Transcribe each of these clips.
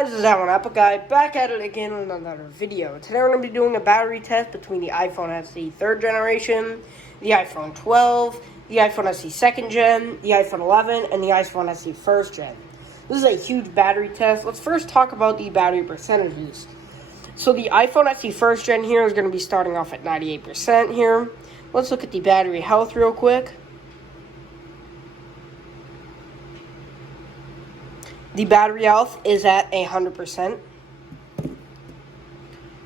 guys, this is that one Apple Guy, back at it again with another video. Today we're going to be doing a battery test between the iPhone SE 3rd generation, the iPhone 12, the iPhone SE 2nd gen, the iPhone 11, and the iPhone SE 1st gen. This is a huge battery test. Let's first talk about the battery percentages. So the iPhone SE 1st gen here is going to be starting off at 98% here. Let's look at the battery health real quick. The battery health is at 100%.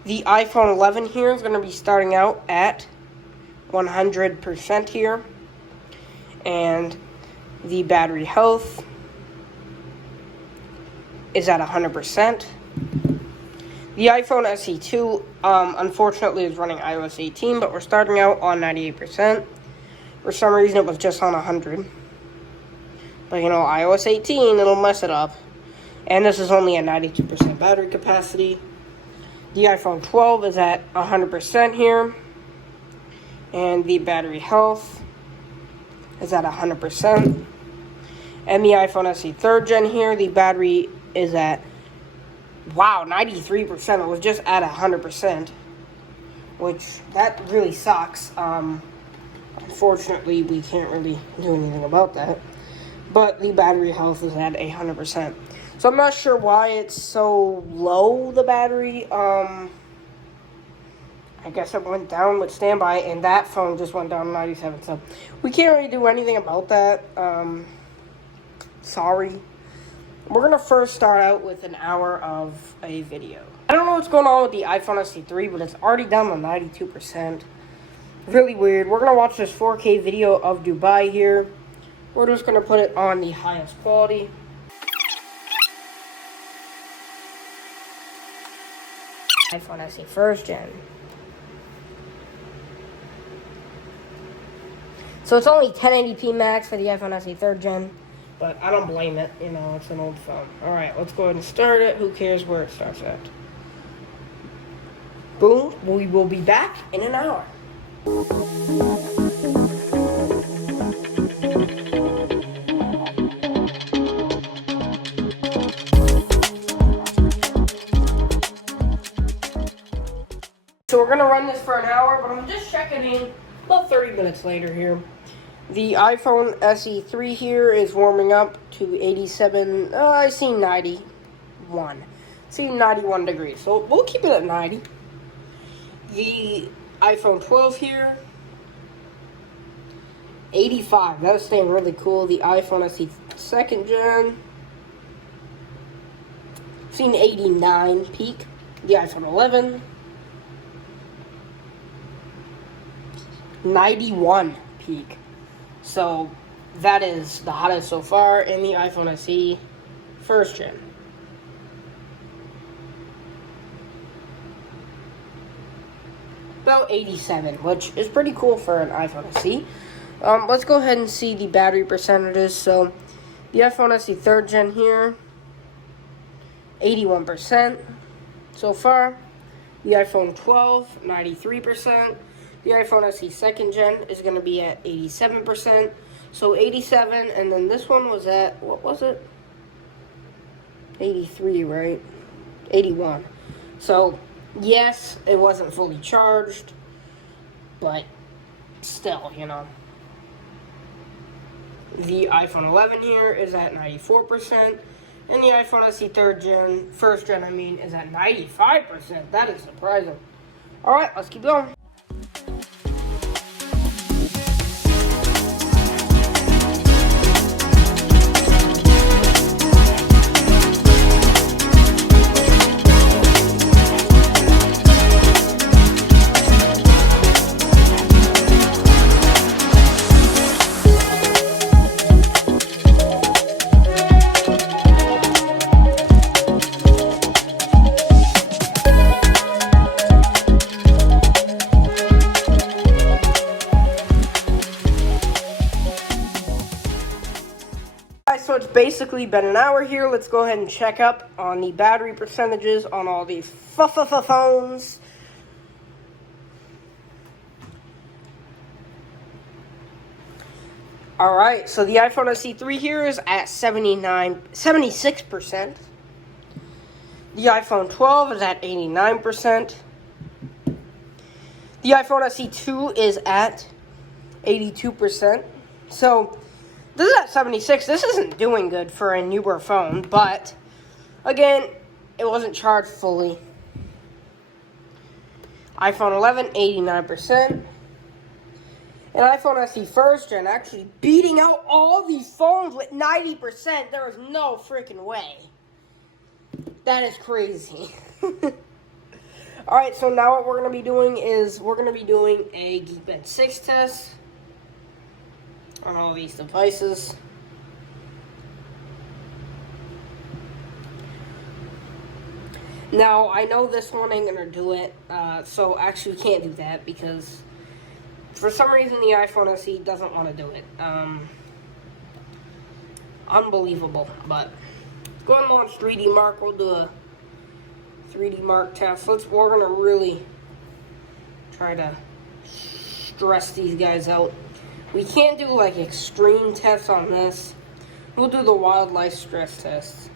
The iPhone 11 here is going to be starting out at 100% here. And the battery health is at 100%. The iPhone SE2, unfortunately, is running iOS 18, but we're starting out on 98%. For some reason, it was just on 100. But, you know, iOS 18, it'll mess it up. And this is only at 92% battery capacity. The iPhone 12 is at 100% here. And the battery health is at 100%. And the iPhone SE 3rd gen here, the battery is at, wow, 93%. It was just at 100%. Which, that really sucks. Unfortunately, we can't really do anything about that. But the battery health is at 100%. So I'm not sure why it's so low, the battery. I guess it went down with standby, and that phone just went down to 97. So we can't really do anything about that. Sorry. We're going to first start out with an hour of a video. I don't know what's going on with the iPhone SE3, but it's already down to 92%. Really weird. We're going to watch this 4K video of Dubai here. We're just going to put it on the highest quality. iPhone SE 1st gen. So it's only 1080p max for the iPhone SE 3rd gen. But I don't blame it. You know, it's an old phone. Alright, let's go ahead and start it. Who cares where it starts at? Boom. We will be back in an hour. So we're going to run this for an hour, but I'm just checking in about 30 minutes later here. The iPhone SE3 here is warming up to 87, I see 91. I see 91 degrees, so we'll keep it at 90. The iPhone 12 here, 85. That is staying really cool. The iPhone SE 2nd gen, seen 89 peak. The iPhone 11, 91 peak. So that is the hottest so far in the iPhone SE 1st gen. About 87, which is pretty cool for an iPhone SE. Let's go ahead and see the battery percentages. So the iPhone SE 3rd gen here, 81% so far. The iPhone 12, 93%. The iPhone SE 2nd gen is going to be at 87%. So 87, and then this one was at, what was it? 83, right? 81. So, yes, it wasn't fully charged, but still, you know. The iPhone 11 here is at 94%, and the iPhone SE 3rd gen, 1st gen, is at 95%. That is surprising. Alright, let's keep going. So it's basically been an hour here. Let's go ahead and check up on the battery percentages on all these phones. Alright, so the iPhone SE3 here is at 76%. The iPhone 12 is at 89%. The iPhone SE2 is at 82%. So this is at 76. This isn't doing good for a newer phone, but again, it wasn't charged fully. iPhone 11, 89%. And iPhone SE first gen actually beating out all these phones with 90%. There is no freaking way. That is crazy. Alright, so now what we're going to be doing is we're going to be doing a Geekbench 6 test on all these devices. Now, I know this one ain't going to do it, so actually we can't do that because for some reason the iPhone SE doesn't want to do it. Unbelievable, but go ahead and launch 3D Mark. We'll do a 3D Mark test. We're going to really try to stress these guys out. We can't do like extreme tests on this. We'll do the wildlife stress test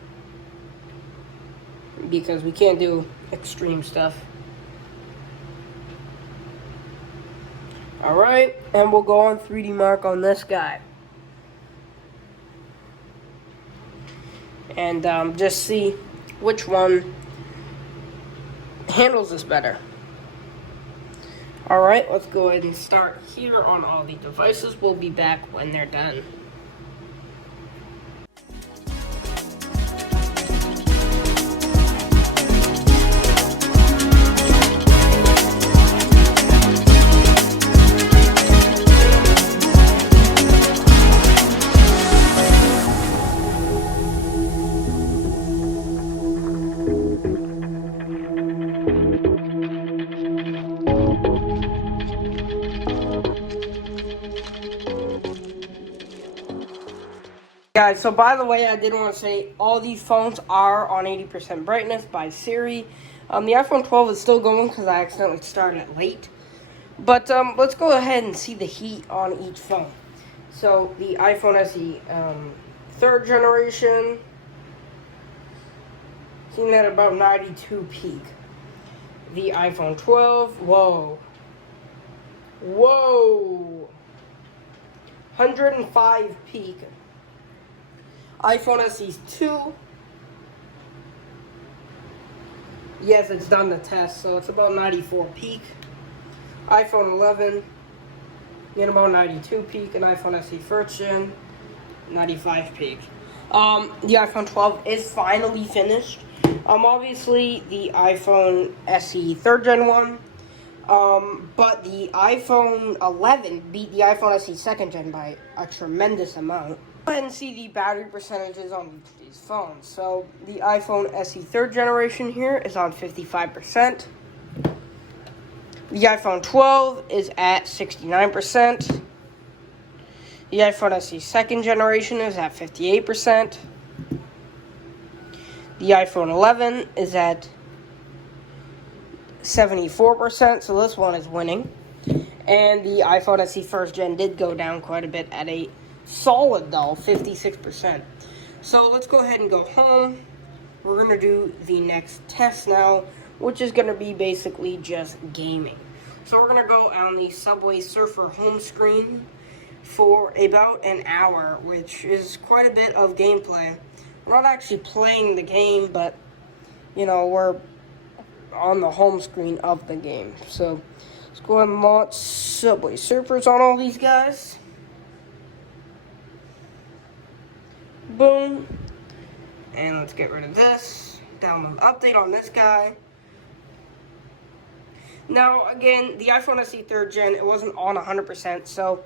because we can't do extreme stuff. Alright, and we'll go on 3D Mark on this guy. And just see which one handles this better. Alright, let's go ahead and start here on all the devices. We'll be back when they're done. Guys, so by the way, I did want to say all these phones are on 80% brightness by Siri. The iPhone 12 is still going because I accidentally started it late. But let's go ahead and see the heat on each phone. So the iPhone SE 3rd generation, seen at about 92 peak. The iPhone 12, whoa, 105 peak. iPhone SE2, yes, it's done the test, so it's about 94 peak. iPhone 11, again about 92 peak, and iPhone SE first gen, 95 peak. The iPhone 12 is finally finished. Obviously, the iPhone SE 3rd gen one, but the iPhone 11 beat the iPhone SE 2nd gen by a tremendous amount. Go ahead and see the battery percentages on each of these phones. So the iPhone SE 3rd generation here is on 55%. The iPhone 12 is at 69%. The iPhone SE 2nd generation is at 58%. The iPhone 11 is at 74%, so this one is winning. And the iPhone SE first gen did go down quite a bit at a solid, though, 56%. So let's go ahead and go home. We're going to do the next test now, which is going to be basically just gaming. So we're going to go on the Subway Surfer home screen for about an hour, which is quite a bit of gameplay. We're not actually playing the game, but, you know, we're on the home screen of the game. So let's go ahead and launch Subway Surfers on all these guys. Boom. And let's get rid of this. Download update on this guy. Now, again, the iPhone SE 3rd gen, it wasn't on 100%, so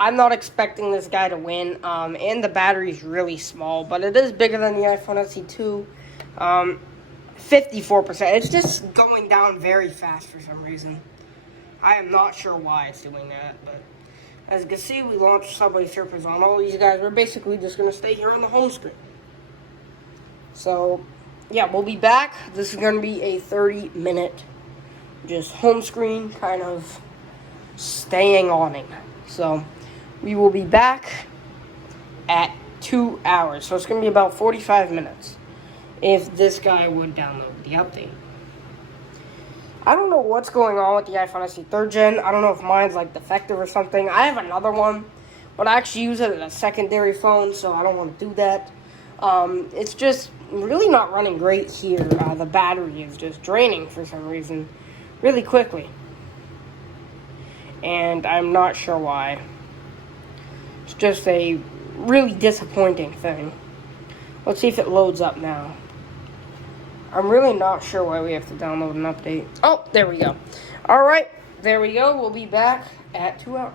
I'm not expecting this guy to win. And the battery's really small, but it is bigger than the iPhone SE2. 54%. It's just going down very fast for some reason. I am not sure why it's doing that, but as you can see, we launched Subway Surfers on all these guys. We're basically just going to stay here on the home screen. So, yeah, we'll be back. This is going to be a 30-minute just home screen kind of staying on it. So, we will be back at 2 hours. So, it's going to be about 45 minutes. if this guy would download the update. I don't know what's going on with the iPhone SE 3rd gen. I don't know if mine's like defective or something. I have another one, but I actually use it as a secondary phone, so I don't want to do that. It's just really not running great here. The battery is just draining for some reason really quickly. And I'm not sure why. It's just a really disappointing thing. Let's see if it loads up now. I'm really not sure why we have to download an update. Oh, there we go. Alright, there we go. We'll be back at 2 hours.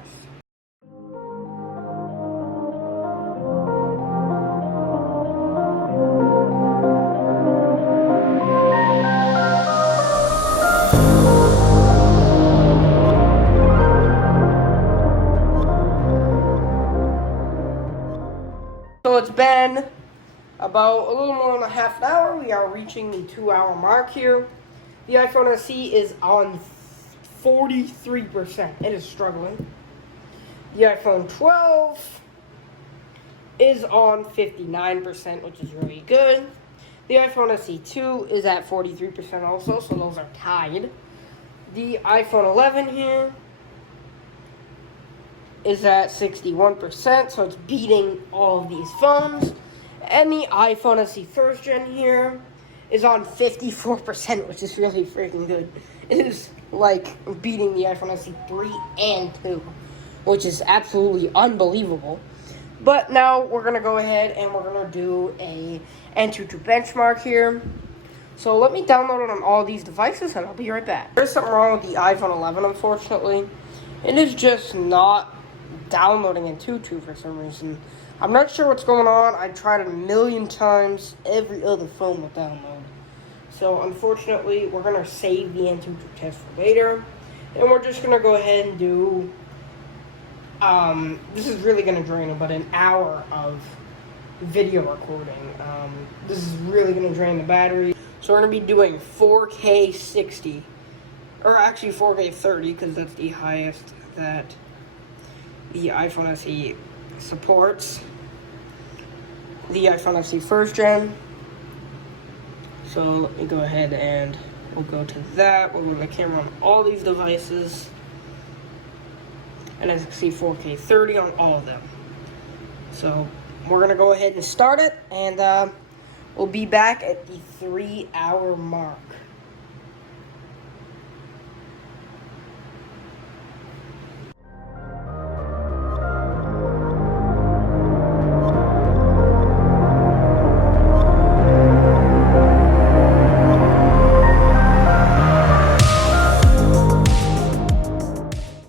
So it's been about a little more than a half an hour. We are reaching the 2-hour mark here. The iPhone SE is on 43%. It is struggling. The iPhone 12 is on 59%, which is really good. The iPhone SE2 is at 43% also, so those are tied. The iPhone 11 here is at 61%, so it's beating all of these phones. And the iPhone SE 1st gen here is on 54%, which is really freaking good. It is like beating the iPhone SE 3 and 2, which is absolutely unbelievable. But now we're going to go ahead and we're going to do a Antutu benchmark here. So let me download it on all these devices and I'll be right back. There's something wrong with the iPhone 11, unfortunately. It is just not downloading Antutu for some reason. I'm not sure what's going on. I tried it a million times. Every other phone will download. So unfortunately, we're going to save the Antutu test for later. And we're just going to go ahead and do, this is really going to drain about an hour of video recording. This is really going to drain the battery. So we're going to be doing 4K 60, or actually 4K 30, because that's the highest that the iPhone SE supports. The iPhone SE 1st gen. So let me go ahead and we'll go to that. We'll go to the camera on all these devices. And as you can see, 4K 30 on all of them. So we're going to go ahead and start it. And we'll be back at the 3-hour mark.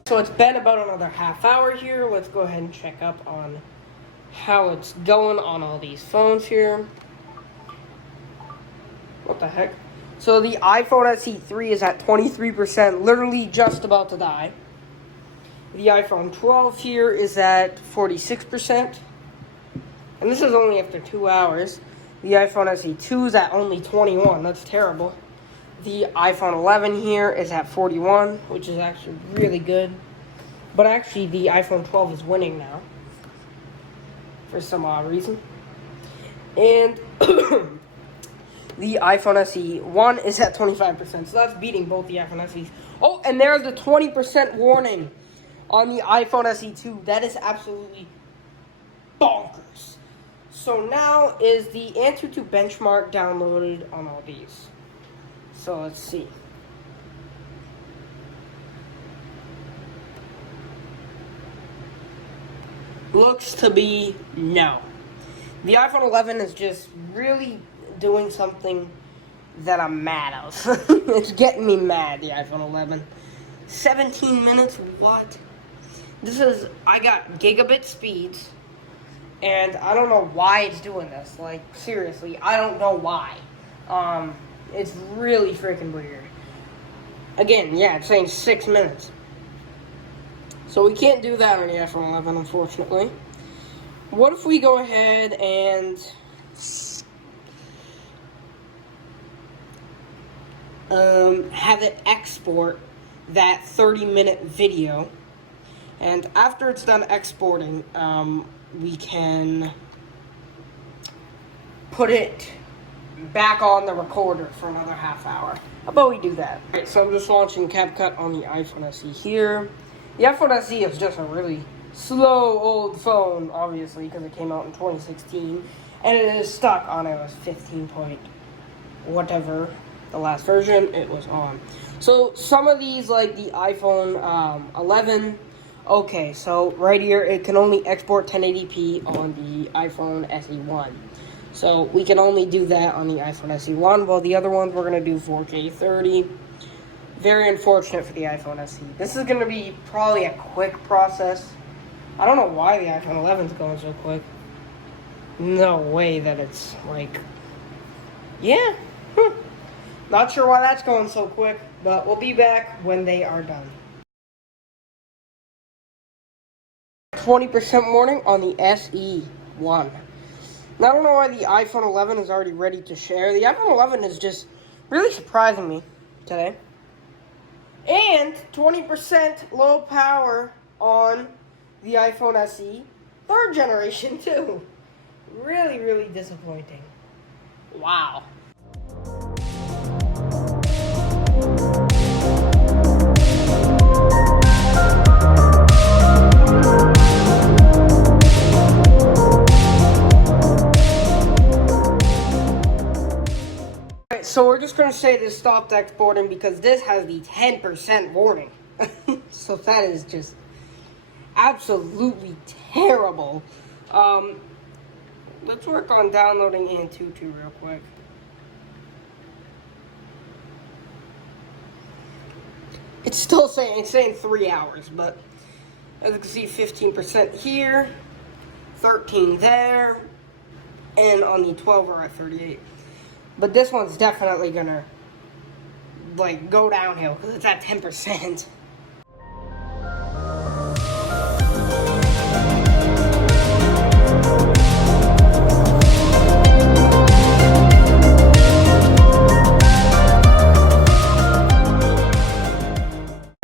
So it's been about another half hour here. Let's go ahead and check up on how it's going on all these phones here. What the heck? So the iPhone SE3 is at 23%, literally just about to die. The iPhone 12 here is at 46%. And this is only after 2 hours. The iPhone SE2 is at only 21. That's terrible. The iPhone 11 here is at 41, which is actually really good. But actually, the iPhone 12 is winning now, for some odd reason. And the iPhone SE1 is at 25%, so that's beating both the iPhone SEs. Oh, and there's the 20% warning on the iPhone SE2. That is absolutely bonkers. So now is the Antutu benchmark downloaded on all these. So let's see. Looks to be no. The iPhone 11 is just really doing something that I'm mad of. It's getting me mad, the iPhone 11. 17 minutes, what? I got gigabit speeds, and I don't know why it's doing this. Like, seriously, I don't know why. It's really freaking weird. Again, yeah, it's saying 6 minutes. So we can't do that on the iPhone 11, unfortunately. What if we go ahead and have it export that 30-minute video, and after it's done exporting, we can put it back on the recorder for another half hour. How about we do that? Alright, so I'm just launching CapCut on the iPhone SE here. The iPhone SE is just a really slow old phone, obviously, because it came out in 2016. And it is stuck on iOS 15 point whatever, the last version it was on. So some of these, like the iPhone 11, okay, so right here it can only export 1080p on the iPhone SE1. So we can only do that on the iPhone SE1, while the other ones we're going to do 4K 30. Very unfortunate for the iPhone SE. This is going to be probably a quick process. I don't know why the iPhone 11 is going so quick. No way that it's like, yeah. Not sure why that's going so quick, but we'll be back when they are done. 20% warning on the SE1. Now, I don't know why the iPhone 11 is already ready to share. The iPhone 11 is just really surprising me today. And 20% low power on the iPhone SE 3rd generation too. Really, really disappointing. Wow. So we're just going to say this stopped exporting because this has the 10% warning. So that is just absolutely terrible. Let's work on downloading SE2 real quick. It's still saying, it's saying 3 hours, but as you can see, 15% here, 13 there, and on the 12 we're at 38. But this one's definitely gonna, like, go downhill because it's at 10%.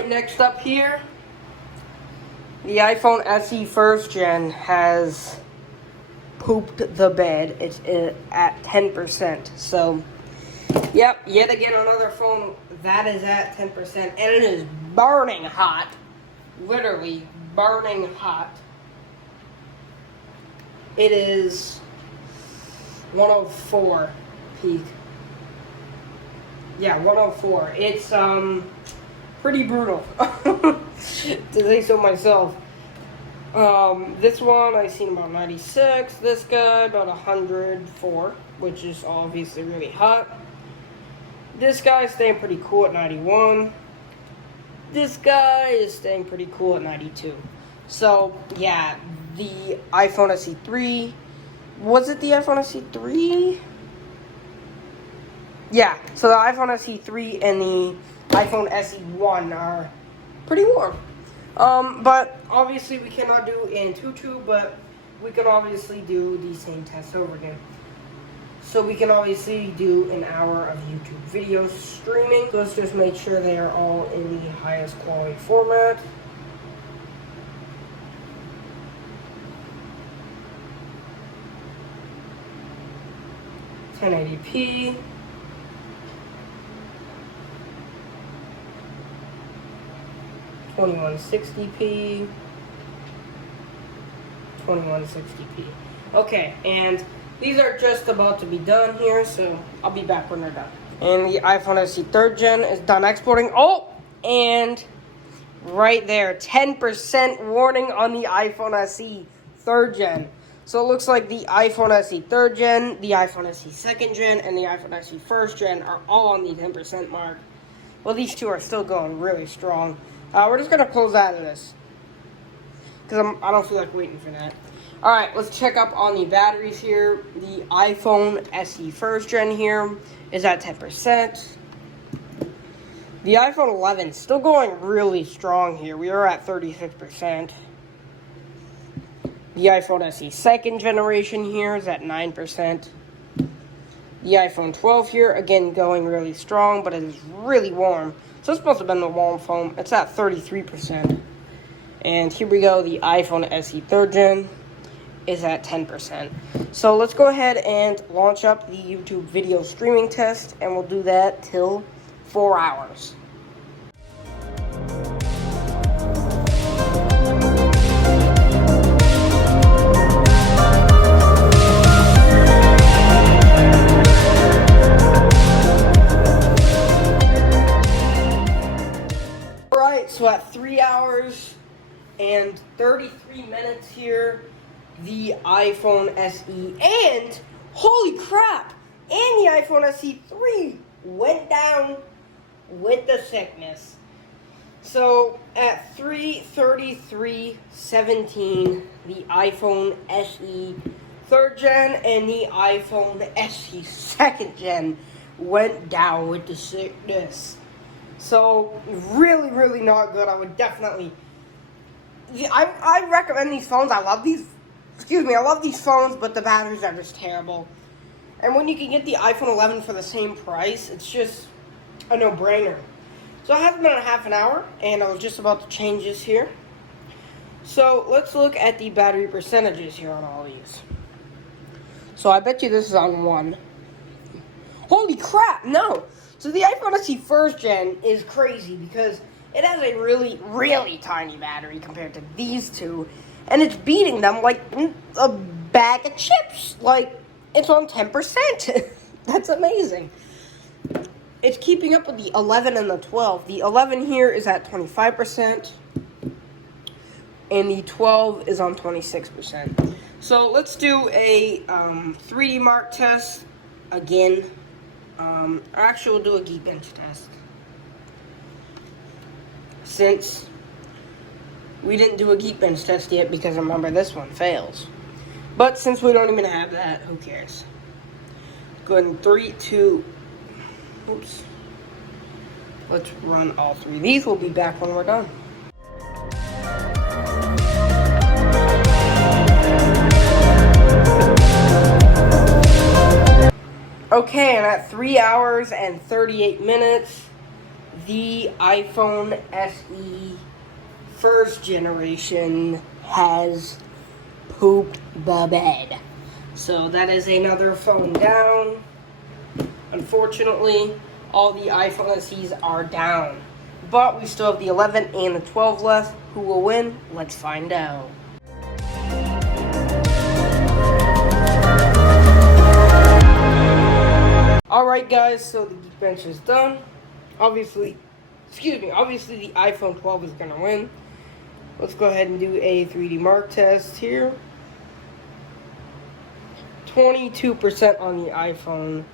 Next up here, the iPhone SE 1st gen has pooped the bed. It's at 10%. So, yep, yet again another phone that is at 10%, and it is burning hot. Literally burning hot. It is 104 peak. Yeah, 104. It's pretty brutal, to say so myself. This one I seen about 96. This guy about 104, which is obviously really hot. This guy is staying pretty cool at 91. This guy is staying pretty cool at 92. So yeah, the iPhone SE3. Was it the iPhone SE3? Yeah. So the iPhone SE3 and the iPhone SE1 are pretty warm. But obviously we cannot do SE2, but we can obviously do the same test over again. So we can obviously do an hour of YouTube videos streaming. So let's just make sure they are all in the highest quality format. (1080p). 2160p, 2160p. Okay, and these are just about to be done here, so I'll be back when they're done. And the iPhone SE 3rd gen is done exporting. Oh, and right there, 10% warning on the iPhone SE 3rd gen. So it looks like the iPhone SE 3rd gen, the iPhone SE 2nd gen, and the iPhone SE 1st gen are all on the 10% mark. Well, these two are still going really strong. We're just going to close out of this because I don't feel like waiting for that. Alright, let's check up on the batteries here. The iPhone SE 1st gen here is at 10%. The iPhone 11 still going really strong here. We are at 36%. The iPhone SE 2nd generation here is at 9%. The iPhone 12 here, again, going really strong, but it is really warm. So it's supposed to have been the warm phone. It's at 33%. And here we go, the iPhone SE 3rd gen is at 10%. So let's go ahead and launch up the YouTube video streaming test, and we'll do that till 4 hours. Alright, so at 3 hours and 33 minutes here, the iPhone SE and, holy crap, and the iPhone SE3 went down with the sickness. So at 3:33:17, the iPhone SE 3rd gen and the iPhone SE 2nd gen went down with the sickness. So really, really not good. I would definitely, I recommend these phones. I love these. I love these phones, but the batteries are just terrible. And when you can get the iPhone 11 for the same price, it's just a no-brainer. So I have been on half an hour, and I was just about to change this here. So let's look at the battery percentages here on all these. So I bet you this is on 1. Holy crap, no! So the iPhone SE 1st gen is crazy because it has a really, really tiny battery compared to these two. And it's beating them like a bag of chips. Like, it's on 10%. That's amazing. It's keeping up with the 11 and the 12. The 11 here is at 25%. And the 12 is on 26%. So let's do a 3D Mark test again. Actually, we'll do a Geekbench test. Since we didn't do a Geekbench test yet because remember this one fails. But since we don't even have that, who cares? Go ahead in 3, 2, oops. Let's run all 3. These will be back when we're done. Okay, and at 3 hours and 38 minutes, the iPhone SE 1st generation has pooped the bed. So that is another phone down. Unfortunately, all the iPhone SEs are down. But we still have the 11 and the 12 left. Who will win? Let's find out. Alright guys, so the Geekbench is done. Obviously the iPhone 12 is going to win. Let's go ahead and do a 3D Mark test here. 22% on the iPhone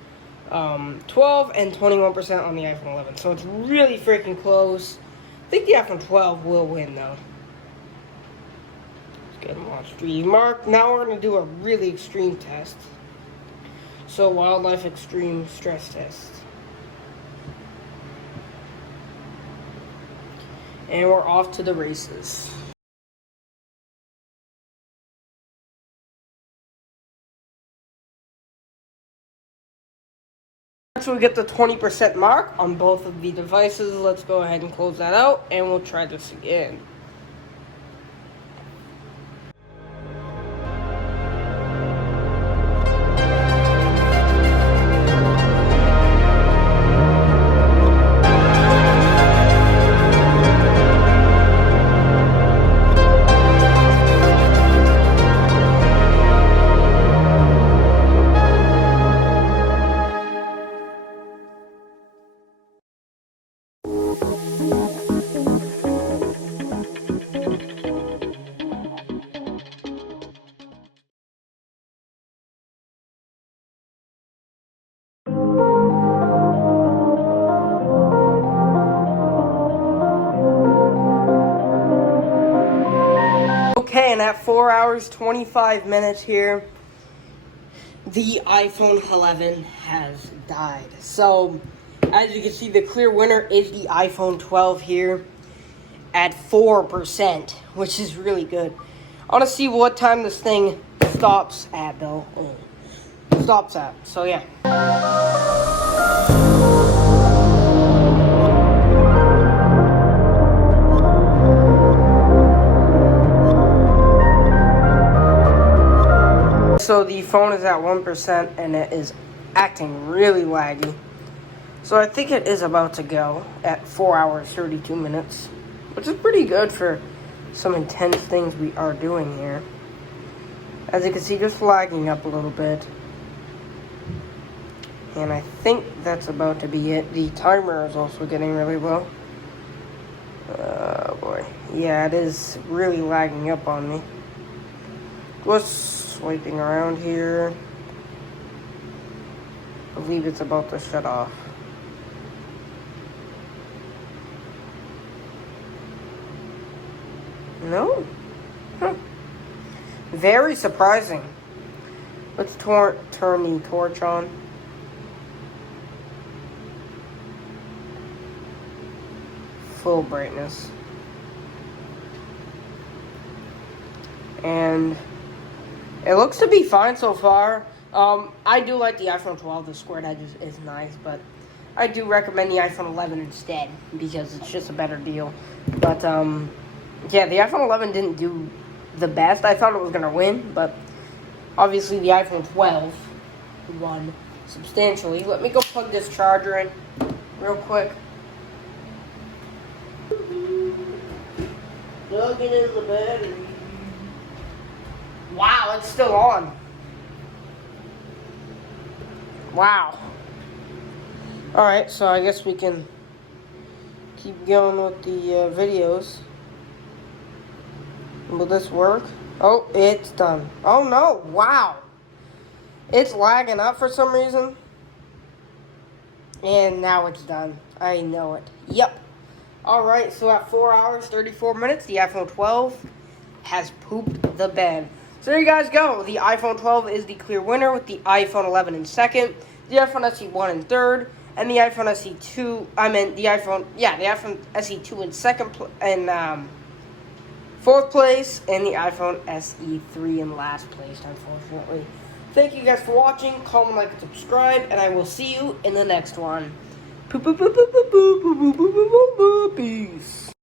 12 and 21% on the iPhone 11. So it's really freaking close. I think the iPhone 12 will win though. Let's get them on 3D Mark. Now we're going to do a really extreme test. So Wildlife Extreme Stress Test. And we're off to the races. Once we get the 20% mark on both of the devices, let's go ahead and close that out and we'll try this again. Okay, and at 4 hours, 25 minutes here, the iPhone 11 has died. So, as you can see, the clear winner is the iPhone 12 here at 4%, which is really good. I want to see what time this thing stops at, though. Stops at, so yeah. so the phone is at 1% and it is acting really laggy. So I think it is about to go at 4 hours, 32 minutes, which is pretty good for some intense things we are doing here. As you can see, just lagging up a little bit. And I think that's about to be it. The timer is also getting really low. Oh boy. Yeah, it is really lagging up on me. Just swiping around here. I believe it's about to shut off. No? Huh. Very surprising. Let's turn the torch on. Full brightness. And it looks to be fine so far. I do like the iPhone 12. The squared edge is nice, but I do recommend the iPhone 11 instead because it's just a better deal. But yeah, the iPhone 11 didn't do the best. I thought it was gonna win, but obviously the iPhone 12 won substantially. Let me go plug this charger in real quick. Plugging in the battery. Wow, it's still on. Wow. Alright, so I guess we can keep going with the videos. Will this work? Oh, it's done. Oh no, wow. It's lagging up for some reason. And now it's done. I know it. Yep. Alright, so at 4 hours, 34 minutes, the iPhone 12 has pooped the bed. So there you guys go. The iPhone 12 is the clear winner with the iPhone 11 in second, the iPhone SE1 in third, and the iPhone SE2, the iPhone SE2 in second, fourth place, and the iPhone SE3 in last place, unfortunately. Thank you guys for watching. Comment, like, and subscribe, and I will see you in the next one. Peace.